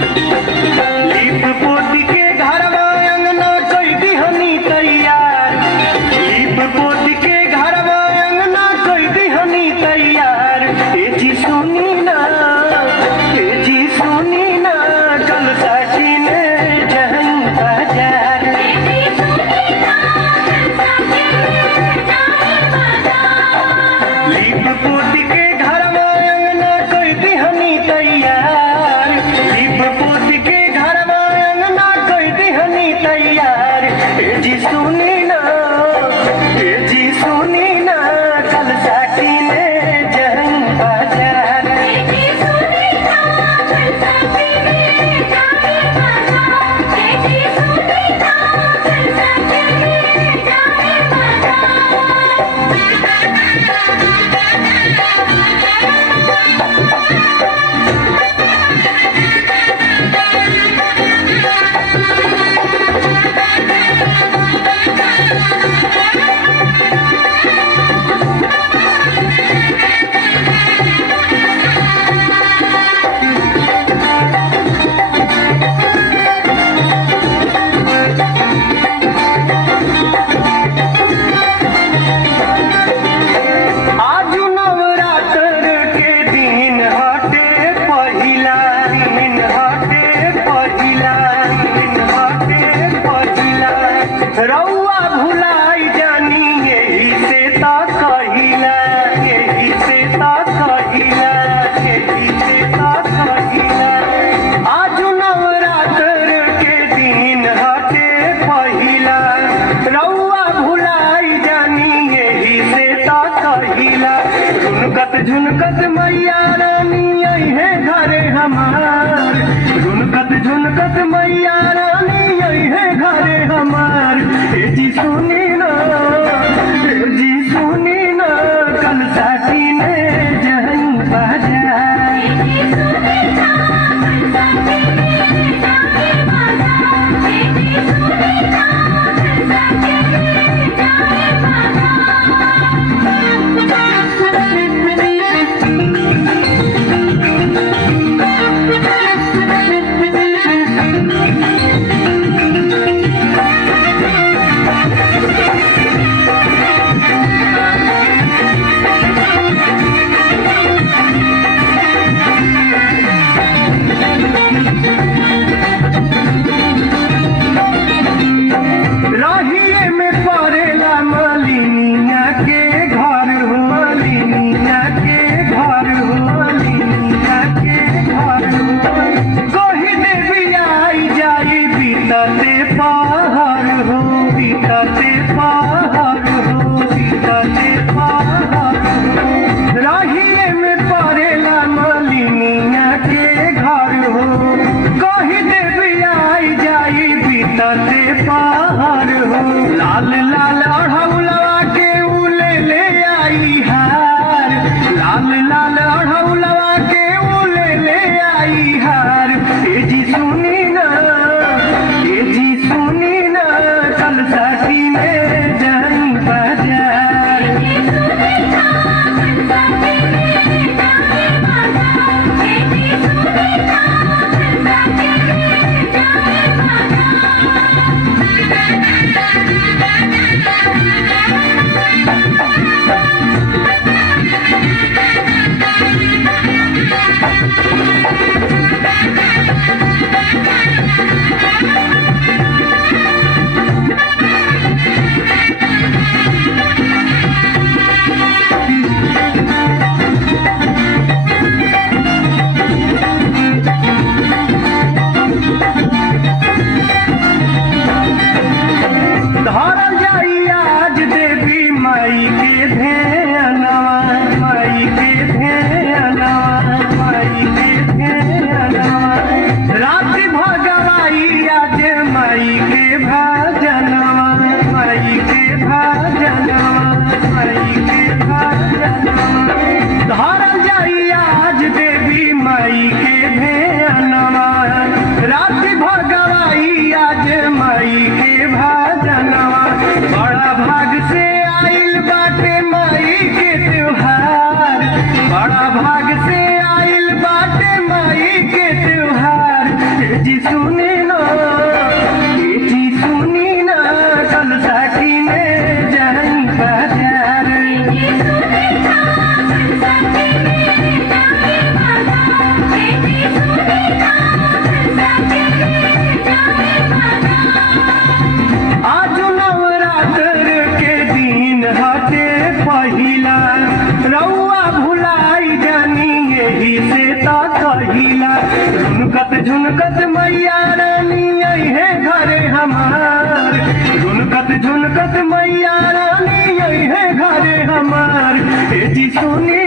लीप पोती के घरवा अंगना कोई दिहनी तैयार, लीप पोती के घरवा अंगना कोई दिहनी तैयार। ए जी सुनी ना, ए जी सुनी ना, कल साथी ने जहन बाजार। लीप पोती के घरवा अंगना कोई दिहनी तैयार, लीप पोती के घरवा अंगना कोई दिहनी तैयार। ए जी सुनी ना, ए जी सुनी ना, कल साथी ने जहन बाजार। आजू नवरात्र के दिन हटे पहिला, दिन हटे पहिला, दिन हटे पहिला। रउआ भुलाई जानी यही से ता कहिला, यही से ता कहिला, यही से ता कहिला। आजू नवरात्र के दिन हटे पहिला, रउआ भुलाई जानी यही से ता कहिला। झुनकत झुनकत मैया रानी आई है घरे हमार, झुनकत झुनकत मैया रानी आई है घरे हमार। ए जी सुनी ना, ए जी सुनी ना, कल साथी ने जहन बाजार। राहिए में पड़ेला मलिनिया के घर हो, मलिनिया के घर हो, मलिनिया के घर हो। कही देवी आई जाई बीतते पहाड़ हो, बीतते पहाड़ हो, बीतते पहाड़ हो। राहिए में पड़ेला मलिनिया के घर हो, कही देवी आई जाई बीतते पहाड़ हो। लाल लाल अढ़ौलवा के उले ले आई हार, लाल लाल अढ़ौलवा के उले ले आई हार। ए जी सुनी ना, ए जी सुनी ना, कल साथी ने जहन बाजार। Thank you. झुनकत मैया रानी आई है घरे हमार, झुनकत झुनकत मैया रानी आई है घरे हमार। ए जी सुनी